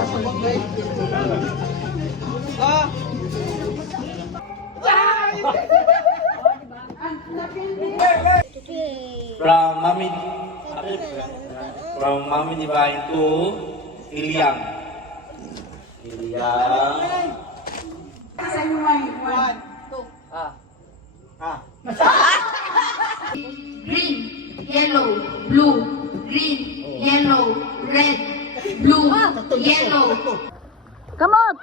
From Mami Divine to Iliang. Green, yellow, blue, green, yellow, red, blue, yellow. Come on!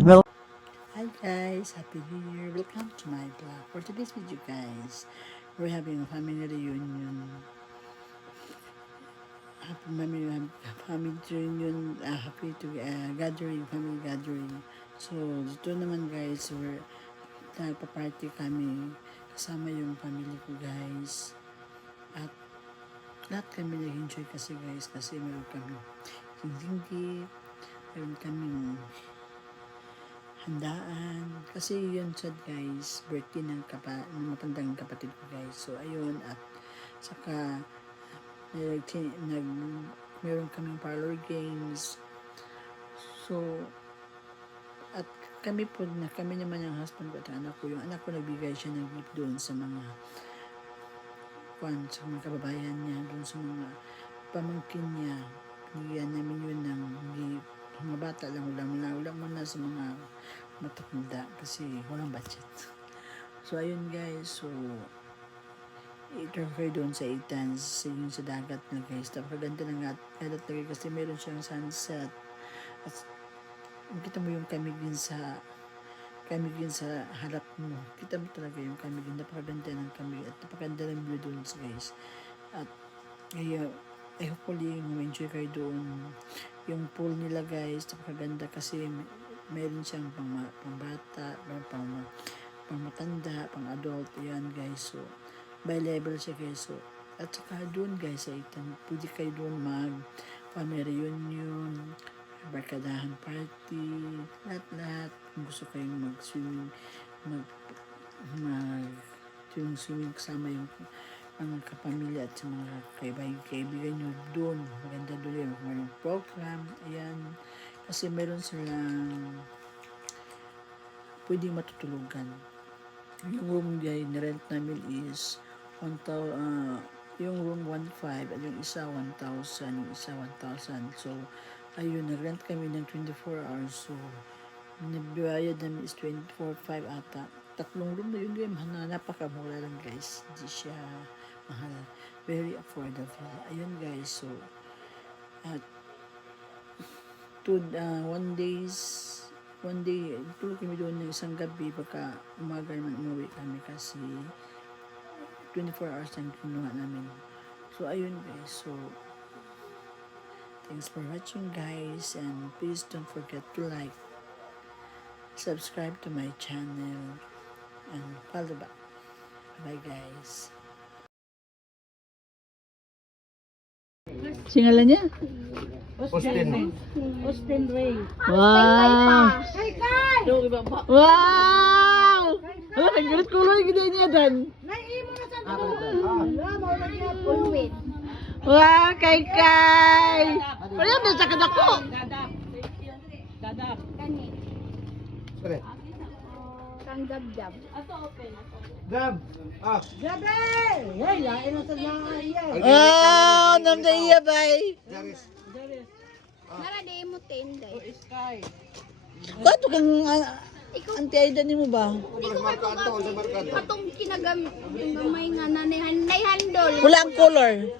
Well, hi guys, happy new year. Welcome to my vlog. For today's video guys, we're having a family reunion. Family reunion, happy to gathering, family gathering. So dito naman guys, we're nagpa-party kami kasama yung family ko guys. At lahat kami nag-enjoy kasi guys, kasi meron kami hindi meron kaming handaan. Kasi yun sad guys, birthday ng matandang kapatid ko guys. So ayun, at saka meron kaming parlor games. So at kami naman yung husband ko at anak ko. Yung anak ko nagbigay siya ng gift doon sa mga kababayan niya, doon sa mga pamangkin niya. Binigyan namin yun ng gift. Mga bata lang, ulam muna sa mga matanda kasi walang budget. So ayun guys, so ito kayo doon sa Itans, yun sa dagat na guys. Napakaganda ng dagat na kasi meron siyang sunset. At kita mo yung kamigin sa harap mo. Kita mo talaga yung kamigin. Napakaganda ng kamigin at napakaganda ng view doon guys. At hopefully ma-enjoy kayo doon. Yung pool nila guys, napakaganda kasi meron siyang pang bata, pang matanda, pang adult, yan guys. So by level siya guys. So at saka doon guys sa Itan, pwede kayo doon mag family reunion, barkadahan party, lahat kung gusto kayong mag-swimming, swimming kasama yung mga kapamilya at sa mga kaibigan nyo doon. Maganda doon yung program. Ayan. Kasi meron silang pwedeng matutulugan. Yung room nirent namin is yung room 1,500 at yung isa 1,000, yung isa 1,000. So ayun, nag-rent kami ng 24 hours. So nabibayad namin is 24,500 ata. Tatlong room na yun guys, napakamura lang guys, hindi siya mahal, very affordable. Ayun guys, so at one day tulog kami doon ng isang gabi, pagka umaga naman umuwi kami kasi 24 hours lang kinuha namin. So ayun guys, so thanks for watching guys, and please don't forget to like, subscribe to my channel, and follow back. Bye guys. Singalan niya? Austin Ray. Wow! Kay! Wow! Wala, nagkalit kulay gina niya dan. Naimo na sa tulo. Wow, kay! Wala yan, nasa kadako. Kani. Kang dab-dab. Gab! Gabi! Hey, lain na sa nangayay. Oh, namda iya bay. Nara di mo tenday. Kato kang anti-aida ni mo ba? Di ko katong kinagam yung gamay nga nanay handol. Wala ang color.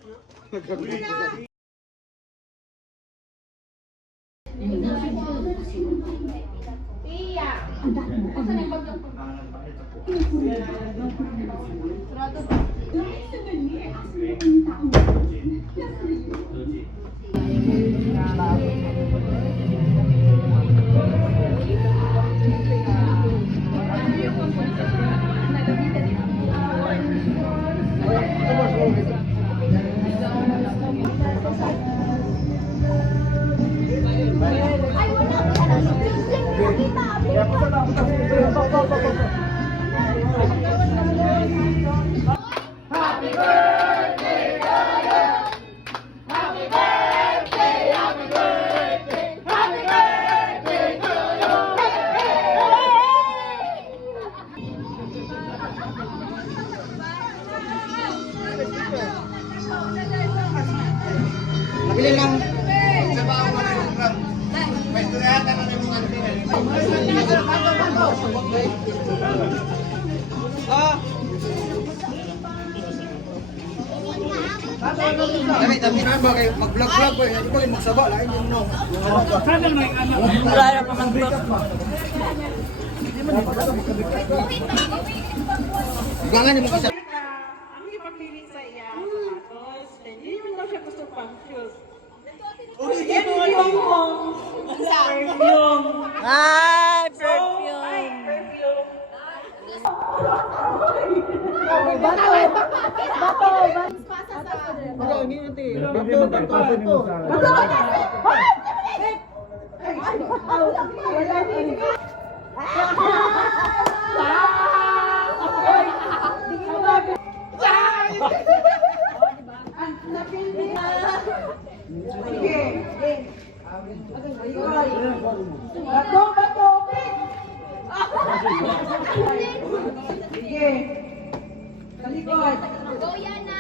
Iya. Mag-vlog-vlog ko, hindi ko magsaba, lain yung no. Wala na pa mag Gangan ni mo isa. Ang ipapili sa iya, sapatos, hindi mo daw siya gusto pang shoes. Yan yung perfume. Ay, Ay, perfume. perfume. Go yan na.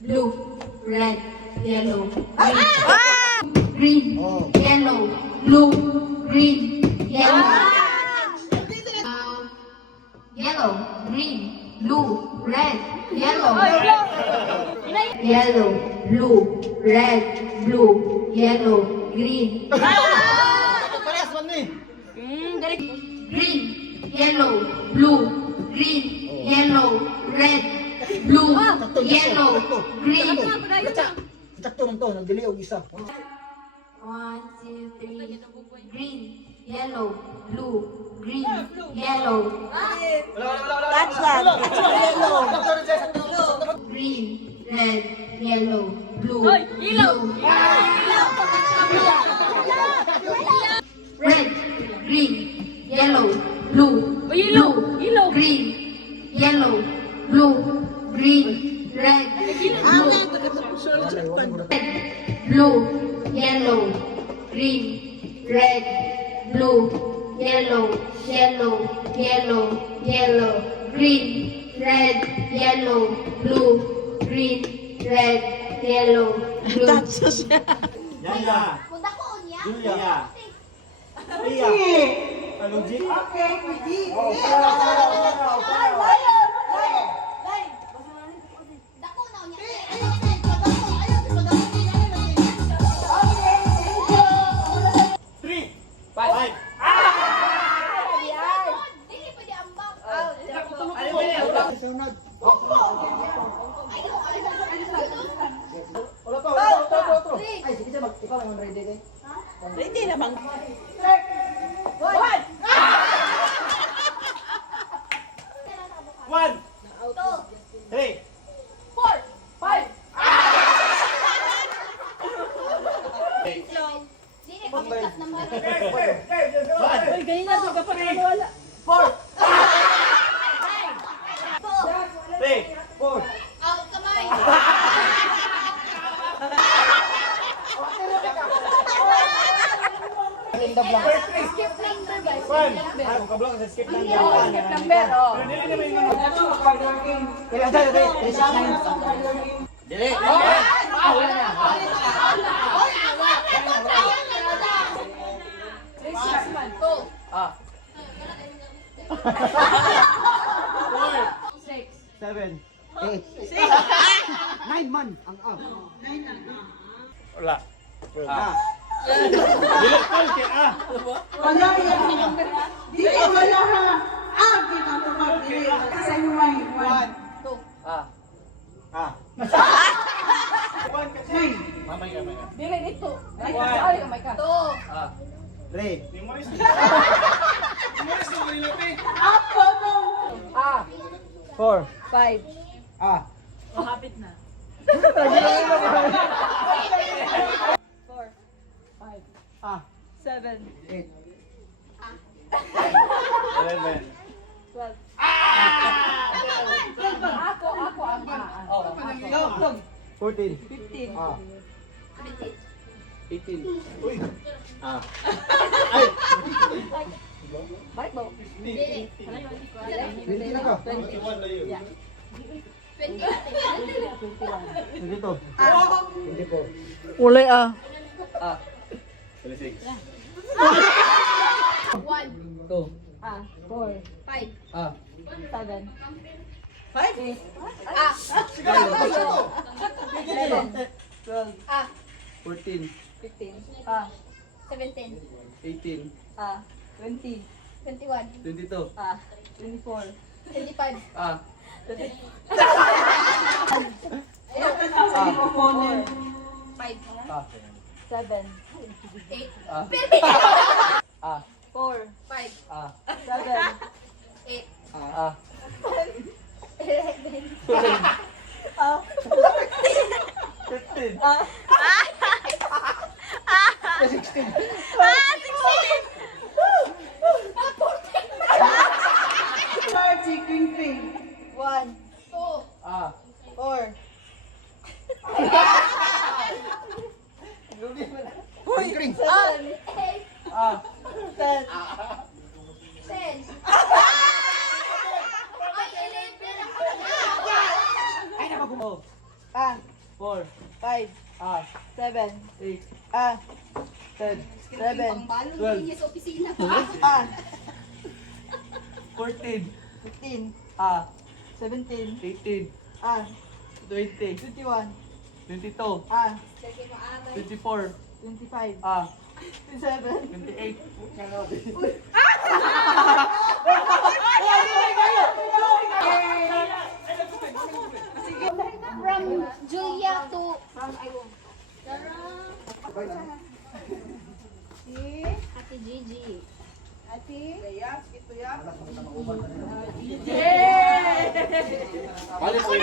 Blue, red, yellow, green, yellow, blue, green, yellow. Yellow, green, blue, red, yellow. Yellow, blue, red, blue, yellow, green. Green, yellow, blue, green, yellow, red, blue, yellow, green. Sakto lang to, nagdili og isa. 1, 2, 3. Green, yellow, blue, green, yellow. That's that. Green, red, yellow, blue, blue. Red, green, yellow, blue, blue, green, yellow, blue, green, red, blue. Blue, yellow, green, red, blue, yellow, yellow, yellow, yellow, green, red, yellow, blue, green, red, yellow, blue. That's so sad. Yaya. Punta ko niya. Julia. Ria. Ano, G? Dako na niya. Three. Five. Dili pwede ambak. Sunod. Ay, sige siya, ikaw ang ready din. Hindi naman. One. Three. Dili ko stop naman. One. Ganyan na ka pa wala. Three. Out kamay. Skip number ba? One. Ano ka blog sa skip lang. Skip number, oh. Kailan tayo, okay? 369. Dili. Wala. Dili tol kay ah. Wala yan. Di ka wala ha. Di ka tumabili. Sa iyo ay 1. Ah. Ay. Mamay ka. Dili dito. Ay, kamay ka. To. Three. Ako no. 4. 5. Ah. 7. 8. 11. Ako. 14. 15. Ah. 18. Uy. Ah. Bye po. Hindi na ka. 21 na yun. 22. 24. Ulay ah. 26. 1. 2. 4. 5. Ah. 7. 5. 12. 14. 15. 17. 18. 20. 21. 22. 24. 25. Ah. 5. Ah. 7. 8. Ah. Ah. 4. 5. Ah. 7. 8. Ah. 11. 15. 16. Chicken pig. 1. 2. Ah. 4. Kring. 7. 8. Ah. 10. 10. Ay, 11 ako na. Ay, nabagumo. 4. 5. Ah. 7. 8. 10. 7. 12. Sa opisina. 14. 15. Ah. 17. 18. 20. 21. 22. 24. 25. Ah. 27. 28. From Julia to Ate Gigi. Balik mo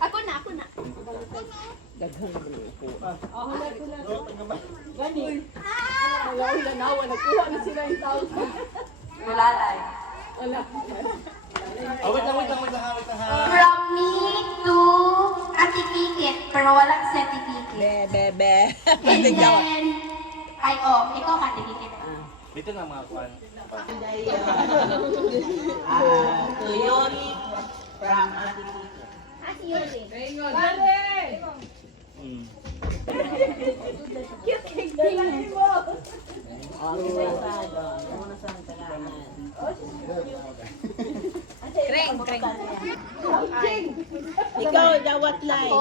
Ako na. Wait lang ha. From me to Ate Kikit, pero walang si Ate Kikit. Bebe. And then, ikaw Ate Kikit. Dito na mga kwan. Yoni. From Ate Yuri. Cute cake din. Ikaw, dawat line.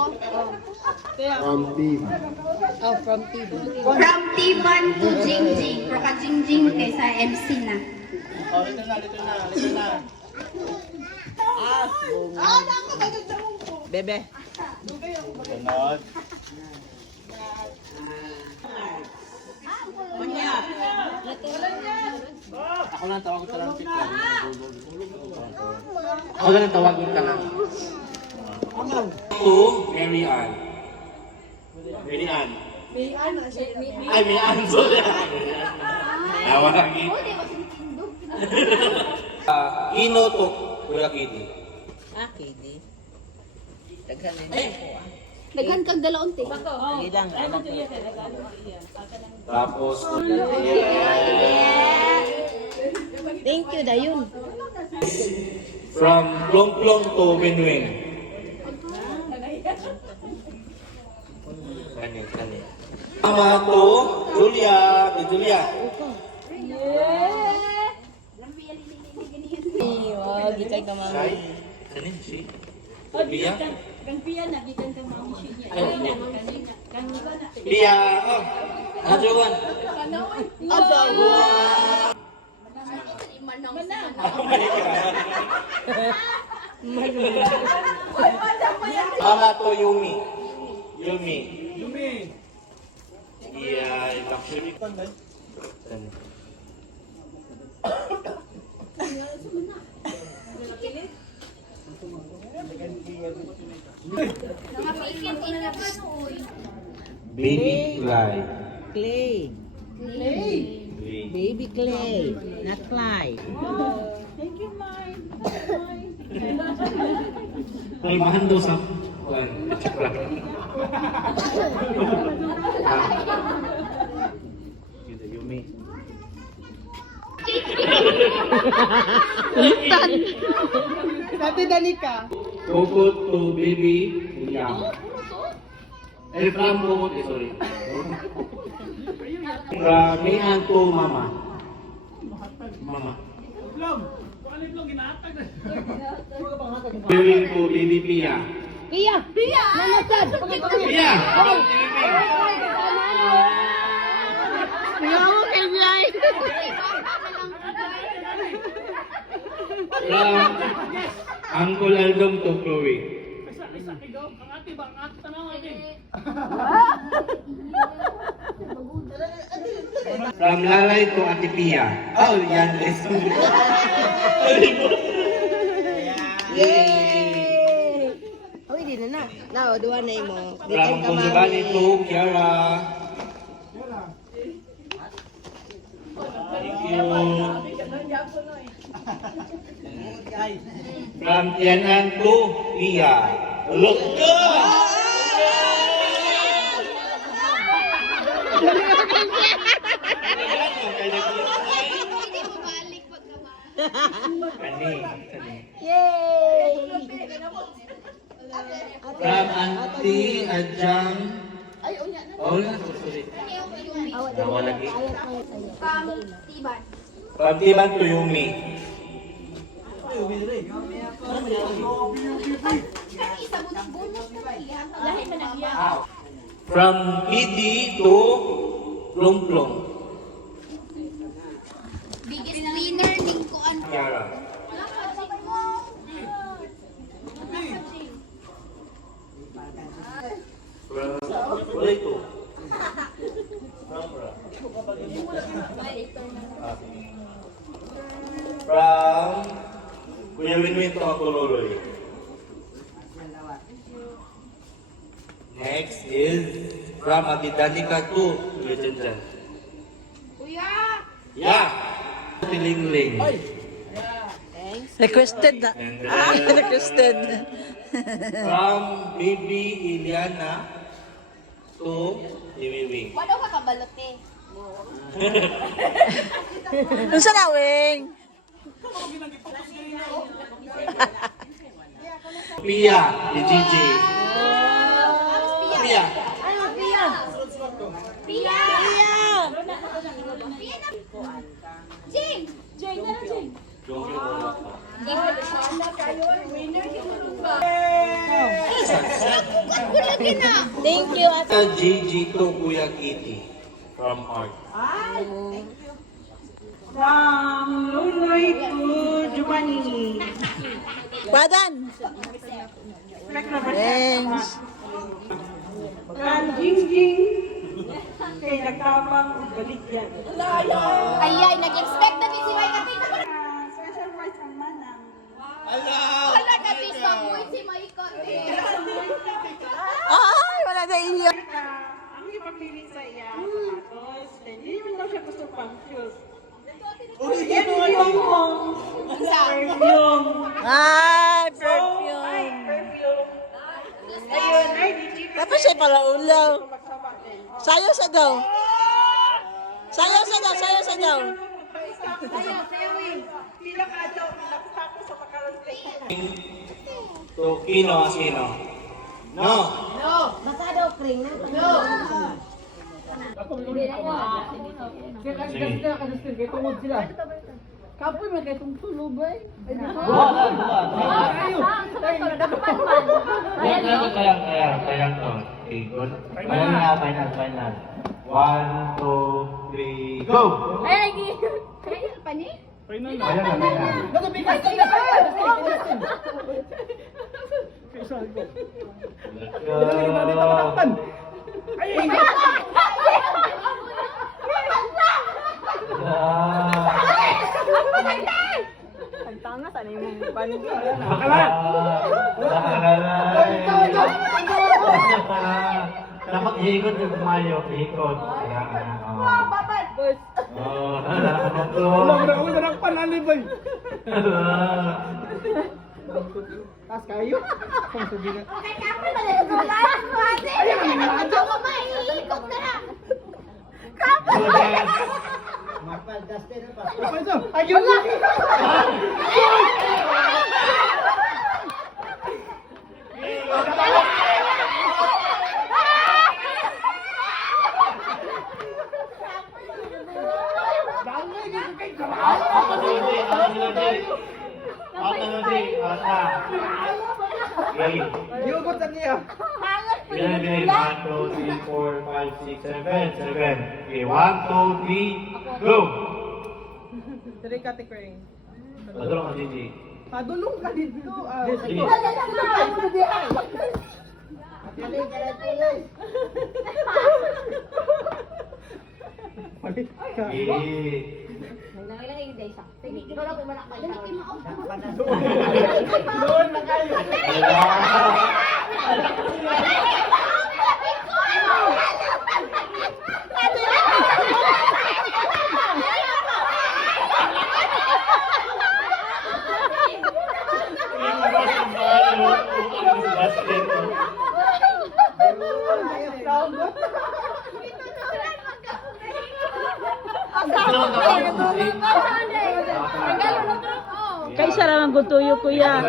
From Tiban to Jingjing. Pero ka Jingjing kaysa MC na. Oh, dito na. Bebe. Sunod. Ako lang tawag ko lang pika. Ako lang tawag ko lang. To Mary Ann. Mary Ann. Ay, Mary Ann. Sorry. Tawagin. Ino to Kuya Kitty. Kidi. Daghan na yun po. Daghan kag dalawang te. Ilang. Tapos, Thank you, Dayun. from Plong Plong to Winwing. Kani. Mama to Julia. Julia. Wow, gitay ka mami. Kani si? Pia? Kang piya na gikan kang mami siya. Ay, Kanina kang Pia, oh. Another one. Manang Oh my God. Mama to Yumi. Yumi. Yeah, luxury. nakapikit ina pa noon. Baby fly. Clay. Clay. Baby clay. Not fly. Ay, mahando sa kuwan. Chakla. Kita Yumi. Dati Danica. Kokot to baby Yang. From Kokot, sorry. From Mian to Mama. Mama. Going to baby Pia. Piya! Piya! Nanasad! Pia! From baby. From Uncle Aldom to Chloe. From Lalay to Ate Pia. Oh, yan. Uy, di na na. Na, duwa na mo. From Conjugani to Kiara. Thank you. From Tianan to Pia. Look good! Hindi mo balik pagkabalik. Kani. Yay! From Auntie Ajang. Oh, sorry. Nawa lagi. Tiban. From Tiban to Yumi. Isa bunot-bunot na iya. Lahi man ang iya. From PD to Plong-Plong. Biggest winner ning kuan. Kiara. Wala ito. From Kuya Winwin to ako Loloy. Next is from Ate Danica to Kuya Janjan. Kuya! Yeah! Tilingling. Requested na. And then, Requested. from Baby Iliana to Iwiwing. Wala ka kabalot eh. Ano sa nawing? Pia, ni Gigi. Pia. Pia! Pia! Jing! Jing na lang, Jing. Thank you, Ate. Gigi to Kuya Kitty from Art. From Luloy to Giovanni. Badan. Thanks. From Jingjing. Kay nagtabang balik yan. Ay, nag-expect na si May Kapita. Special prize ang manang. Wala na sa moy si May Kapita. Ay, wala na iyo. Ang ipapili sa iya. Tapos, hindi mo daw siya gusto pang shoes. Yan yung perfume. Ay, Ay, perfume. perfume. Ayun, ay, di chicken. Tapos siya pala ulaw. Magsama din. Sayo sa daw. Sayo sa daw, sayo sa daw. Ayaw, sayawin. Pila ka daw, tapos sa makaroon To Kino Asino. No. Kapoy man kay tong tulubay. Ay di ba? Kaya to. Okay, good. Final. 1, 2, 3, go! Ay, kaya pa ni? Final na. Nagabigay ka na. Let's go! Tanga sana yung panig. Dapat iikot yung tumayo, iikot. Tas kayo. Kaya kapoy malalagulan mo ate. Ayaw ko maiikot na na. Ayun lang. Yugot sa niya. 1, 2, 3, 4, 5, 6, 7. Okay, 1, 2, 3, go! Dari ka tikring. Maduro ka, Gigi. Padulong ka dito. Sige. Sige. Doon na kayo. Kay sarang gutuyo kuya.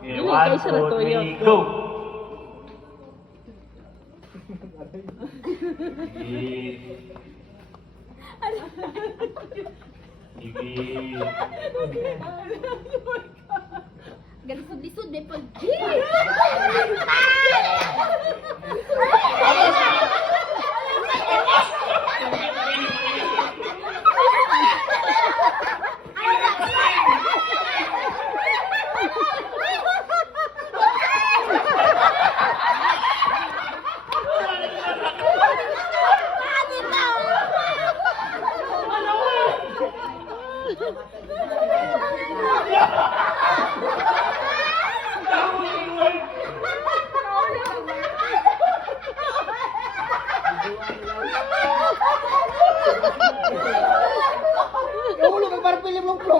Okay, 1, 2, 3, go! Sige. Lisod-lisod may pag... Ulo ka para pili mong flow.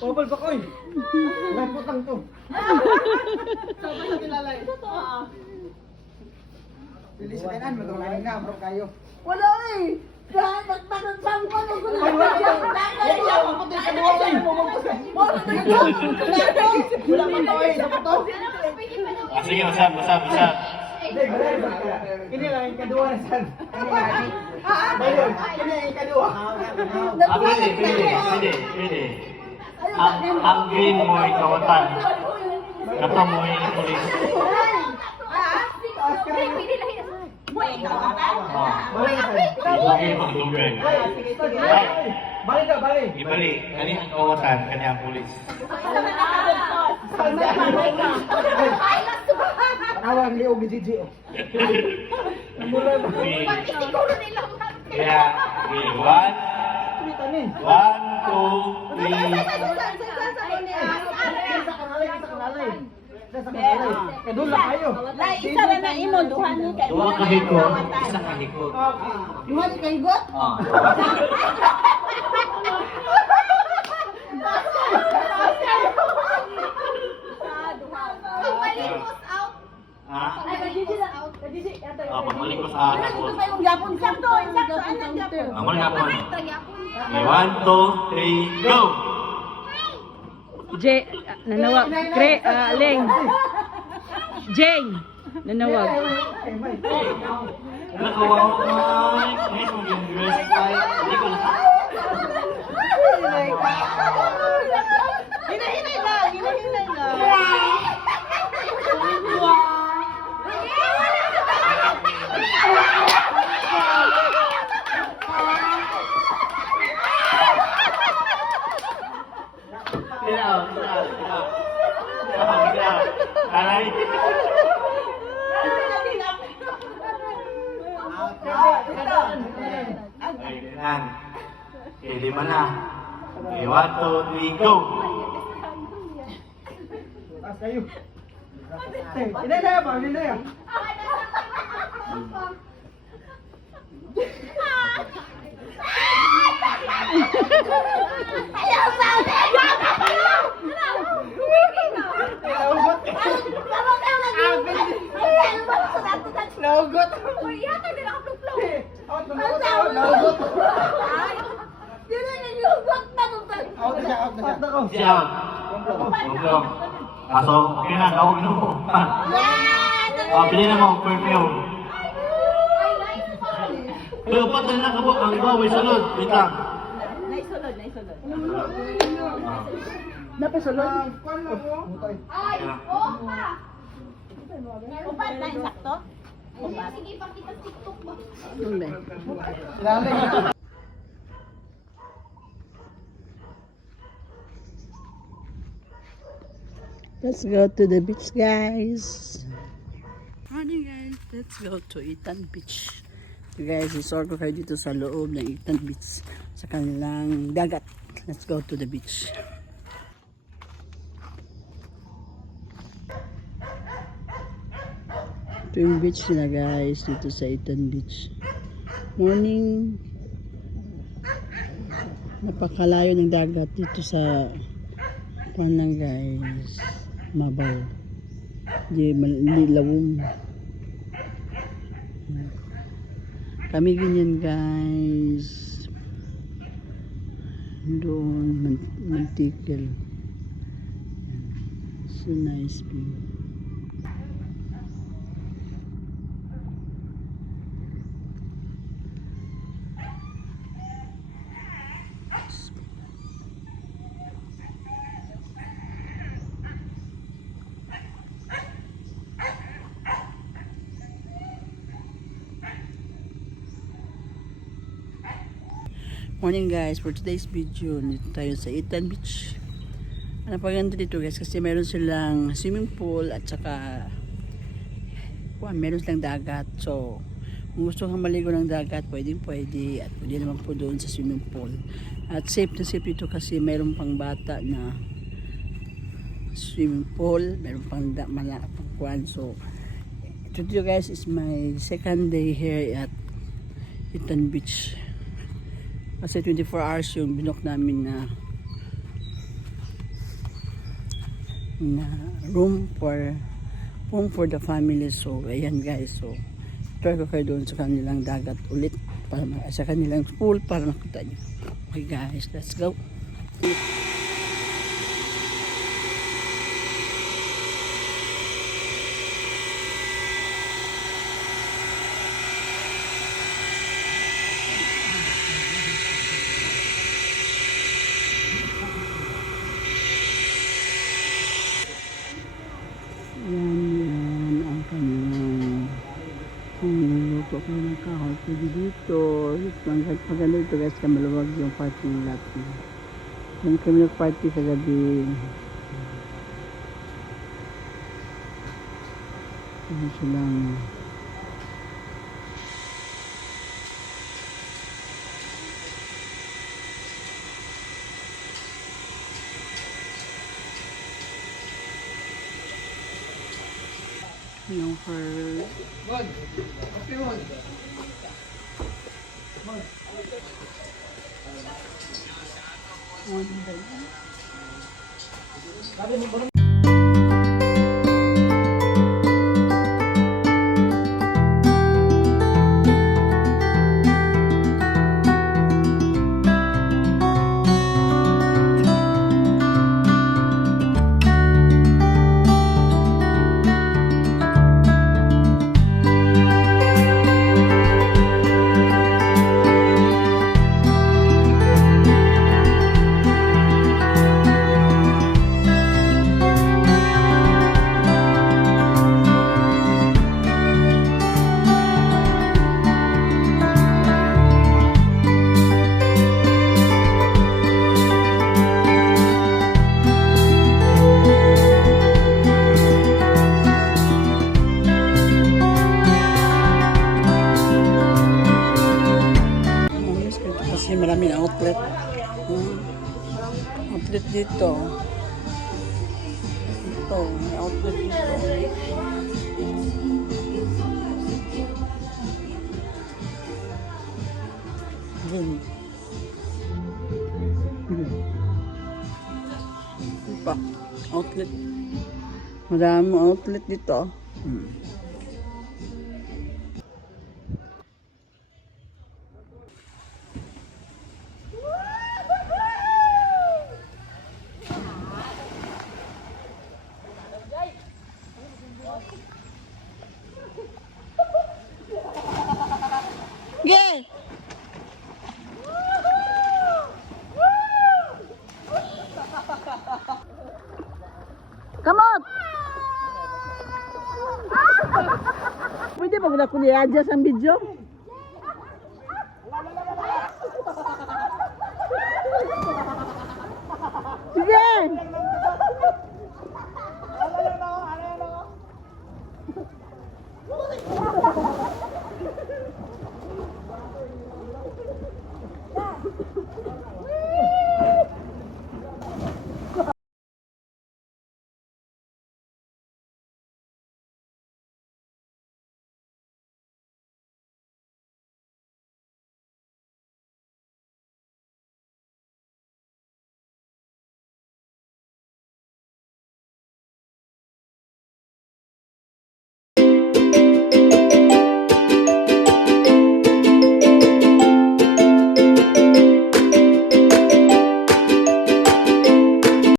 Opal ba koy? Nagputang to. Sabay kilalay. Bilis ka nan, matulangin nga, bro kayo. Wala eh! Dahil magtanong ko nung gulo. Wala man to eh, dapat to. Sige, masab. Ini lang yung kadua na san. Bayon, ini yung kadua. Pwede. Ang green mo ikawatan. Kato mo yung pulis. Ibalik. Kani ang kawatan, kani ang pulis. Awang liog ni Gigi. Kaya, 1, 2, 3. Kadul na kayo. Isa ra na imo duha ni kay. Dua kahikot, isa kahikot. Duha ni kahigot? Pagpalimos out. Ha? Pagpalimos out. Pagbalik ko sa anak ko. Sakto, anak yapon. Ang mga po. Okay, 1, 2, 3, go! J, nanawag. Leng. Jane, nanawag. Nakawa ko na. Next, mag-dress tayo. Hindi ko na. Hinahinay lang. Aray. Ay, ganyan. Okay, 5 na. Okay, 1, 2, 3, go! Ayaw sabi! Naugot. Yata din ako tuplo. Out na Yun na nanyugot na nung Out na siya. Siya. Kumplong. Kaso, okay na, gawag na mo. Pili na mo, perfume. Pero ba't na nakabok ang iba, may salod. Wait lang. Naisulod. Ay, opa! Upat na insakto? Sige, pakita sa TikTok mo. Let's go to the beach, guys. Morning, guys. Let's go to Itan Beach. So, guys, isort ko kayo dito sa loob ng Itan Beach sa kanilang dagat. Let's go to the beach. Ito yung beach nila, guys, dito sa Itan Beach. Morning. Napakalayo ng dagat dito sa lang, guys. Mabaw. Hindi lawong. Kami ganyan, guys. Doon, mantikil. So nice view. Morning, guys. For today's video, dito tayo sa Itan Beach. Ang napaganda dito, guys, kasi meron silang swimming pool at saka meron silang dagat. So kung gusto kang maligo ng dagat, pwede at pwede naman po doon sa swimming pool. At safe na safe dito kasi meron pang bata na swimming pool, meron pang pangkuan. So ito dito, guys, is my second day here at Itan Beach. Kasi 24 hours yung binok namin na room for the family. So ayan, guys, so try ko kayo doon sa kanilang dagat ulit, para sa kanilang pool, para makita nyo. Okay, guys, let's go. Yan ang kanilang niluluto ko ng kahoy. Pwede dito. Maganda dito, guys, maluwag yung parking lot. Yan kami nag-party kagabi. Ano silang yung her dito. Ito, may outlet dito. Yun. Ito pa, outlet. Maraming outlet dito. Yeah! Kamot! Pwede ba wala kuliya dyan sa video? Sige!